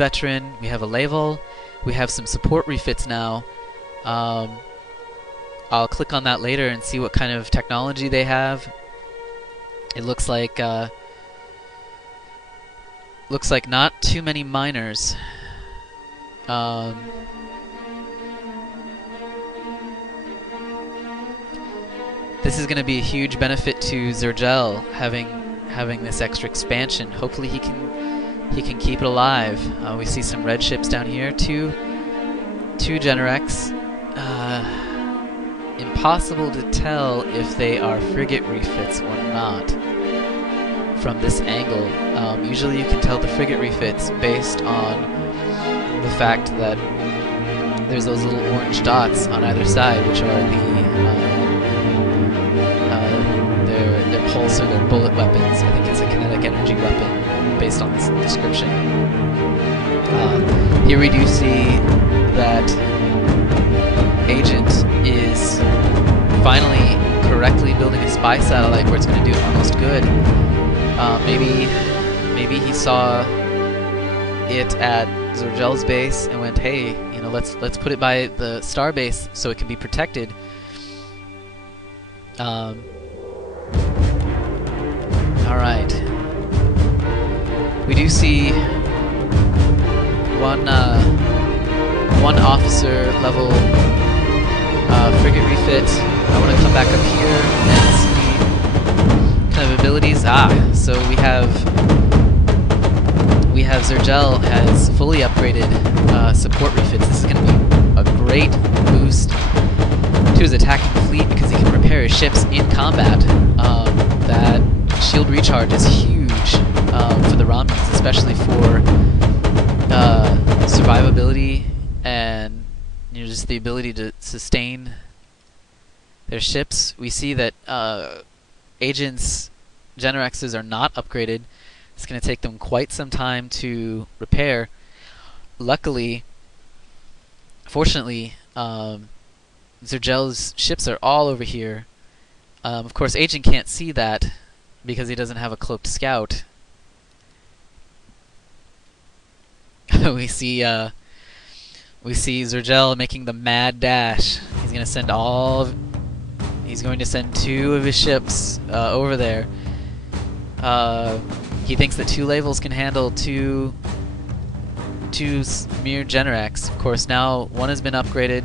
veteran, we have a Level, we have some support refits now. I'll click on that later and see what kind of technology they have. It looks like not too many miners. This is going to be a huge benefit to Xerjel having this extra expansion. Hopefully he can keep it alive. We see some red ships down here, two Generex. Impossible to tell if they are frigate refits or not from this angle. Usually you can tell the frigate refits based on the fact that there's those little orange dots on either side, which are their pulse or their bullet weapons. I think it's a kinetic energy weapon based on this description. Here we do see that Agent is finally correctly building a spy satellite where it's going to do almost good. Maybe he saw it at Xerjel's base and went, hey, you know, let's put it by the star base so it can be protected. All right. We do see one officer level frigate refit. I want to come back up here and see kind of abilities. So we have Xerjel has fully upgraded support refits. This is going to be a great boost to his attacking fleet because he can repair his ships in combat. That shield recharge is huge for the Romulans, especially for survivability and just the ability to sustain their ships. We see that Agent's Generexes are not upgraded. It's going to take them quite some time to repair. Luckily, fortunately, Xerjel's ships are all over here. Of course, Agent can't see that because he doesn't have a cloaked scout. we see Xerjel making the mad dash. He's going to send two of his ships over there. He thinks that two Levels can handle two mere Generex. Of course, now one has been upgraded.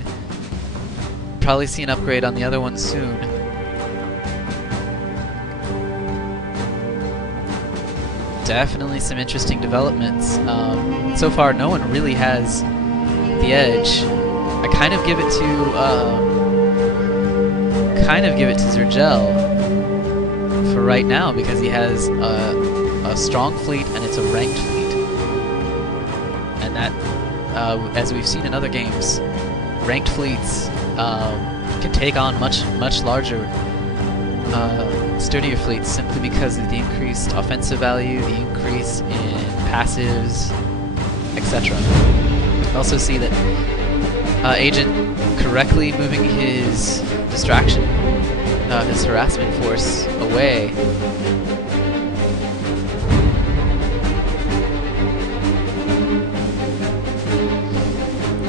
Probably see an upgrade on the other one soon. Definitely some interesting developments. So far, no one really has the edge. I kind of give it to Xerjel for right now because he has a strong fleet and it's a ranked fleet, and that, as we've seen in other games, ranked fleets can take on much larger, sturdier fleets simply because of the increased offensive value, the increase in passives, etc. Also see that Agent correctly moving his distraction, his harassment force away.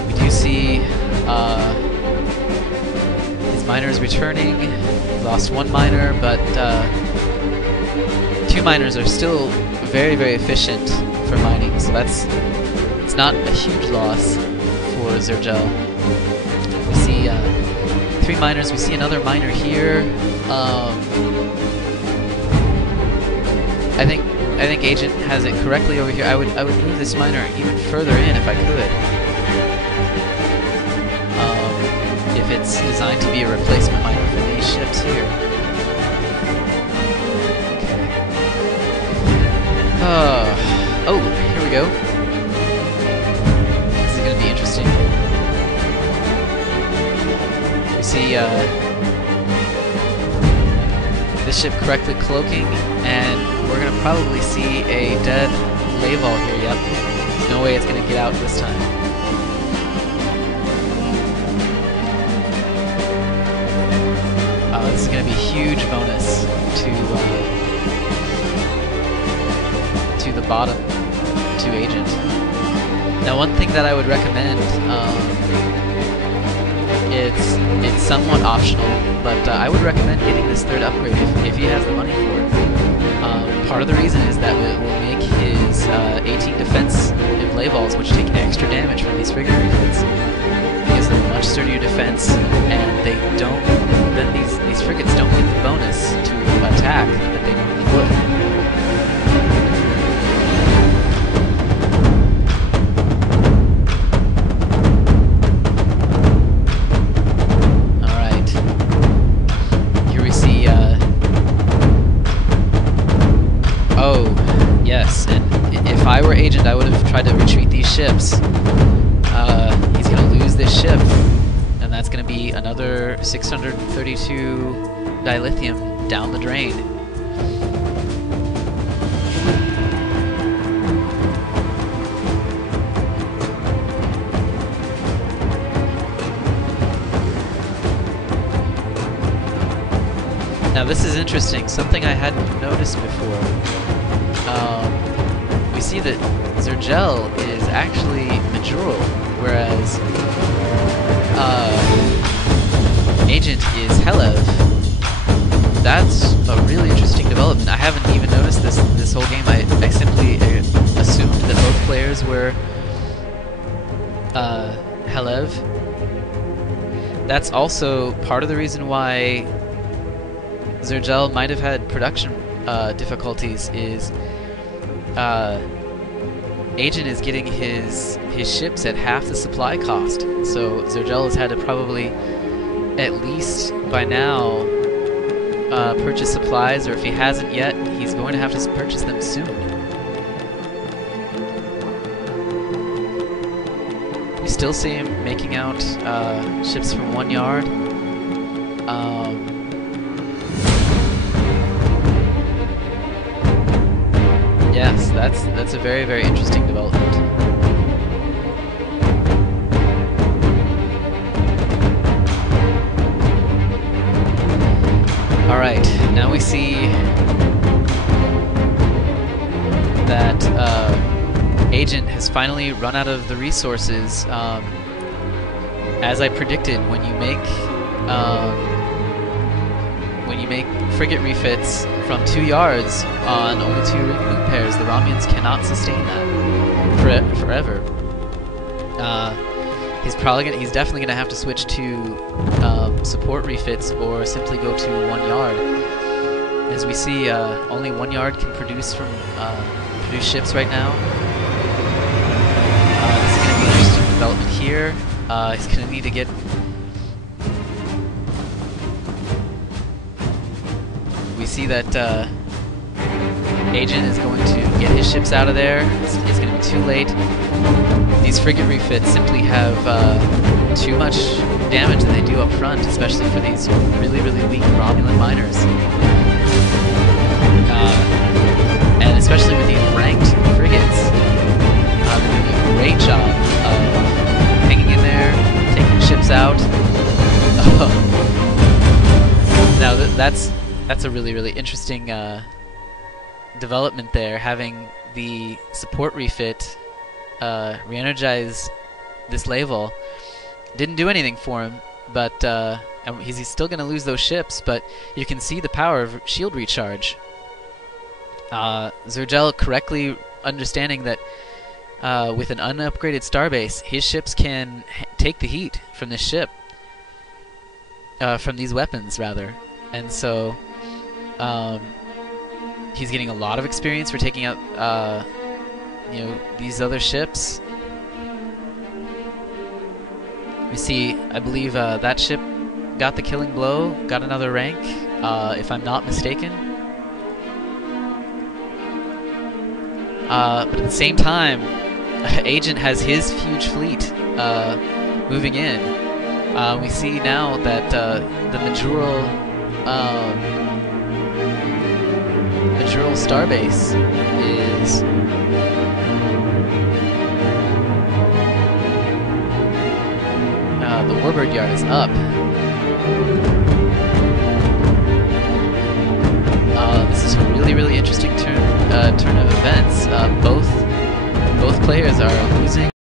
We do see his miners returning. He lost one miner, but two miners are still very, very efficient for mining, so it's not a huge loss for Xerjel. We see three miners. We see another miner here. I think Agent has it correctly over here. I would move this miner even further in if I could. If it's designed to be a replacement miner for these ships here. Okay. Oh, here we go. This is going to be interesting. We see this ship correctly cloaking, and we're going to probably see a dead Leval here. Yep. There's no way it's going to get out this time. This is going to be a huge bonus to the bottom, to Agent. Now, one thing that I would recommend, it's somewhat optional, but I would recommend getting this third upgrade if he has the money for it. Part of the reason is that it will make his 18 defensive lay balls, which take extra damage from these frigate refits, gives them a much sturdier defense, and they don't. Then these frigates don't get the bonus to attack that they normally would. If I were Agent, I would have tried to retreat these ships. He's going to lose this ship, and that's going to be another 632 dilithium down the drain. Now this is interesting, something I hadn't noticed before. We see that Xerjel is actually Majorel, whereas Agent is Helev. That's a really interesting development. I haven't even noticed this whole game. I simply assumed that both players were Helev. That's also part of the reason why Xerjel might have had production difficulties is Agent is getting his ships at half the supply cost, so Xerjel has had to probably, at least by now, purchase supplies, or if he hasn't yet, he's going to have to purchase them soon. You still see him making out ships from 1 yard. Yes, that's a very, very interesting development. Alright, now we see that Agent has finally run out of the resources. As I predicted, when you make frigate refits from 2 yards on only 2 ring loop pairs, the Romuans cannot sustain that forever. He's definitely gonna have to switch to support refits or simply go to 1 yard. As we see, only 1 yard can produce ships right now. This is gonna be an interesting development here. He's gonna need to get. We see that Agent is going to get his ships out of there. It's going to be too late. These frigate refits simply have too much damage that they do up front, especially for these really, really weak Romulan miners. And especially with these ranked frigates, they're doing a great job of hanging in there, taking ships out. Now that's a really, really interesting development there, having the support refit re-energize this Level. Didn't do anything for him, but and he's still going to lose those ships, but you can see the power of shield recharge. Xerjel correctly understanding that with an unupgraded starbase, his ships can take the heat from this ship, from these weapons rather, and so he's getting a lot of experience for taking out these other ships. We see, I believe that ship got the killing blow, got another rank, if I'm not mistaken. But at the same time, Agent has his huge fleet moving in. We see now that the Majorel starbase is the Warbird yard is up. This is a really, really interesting turn of events. Both players are losing.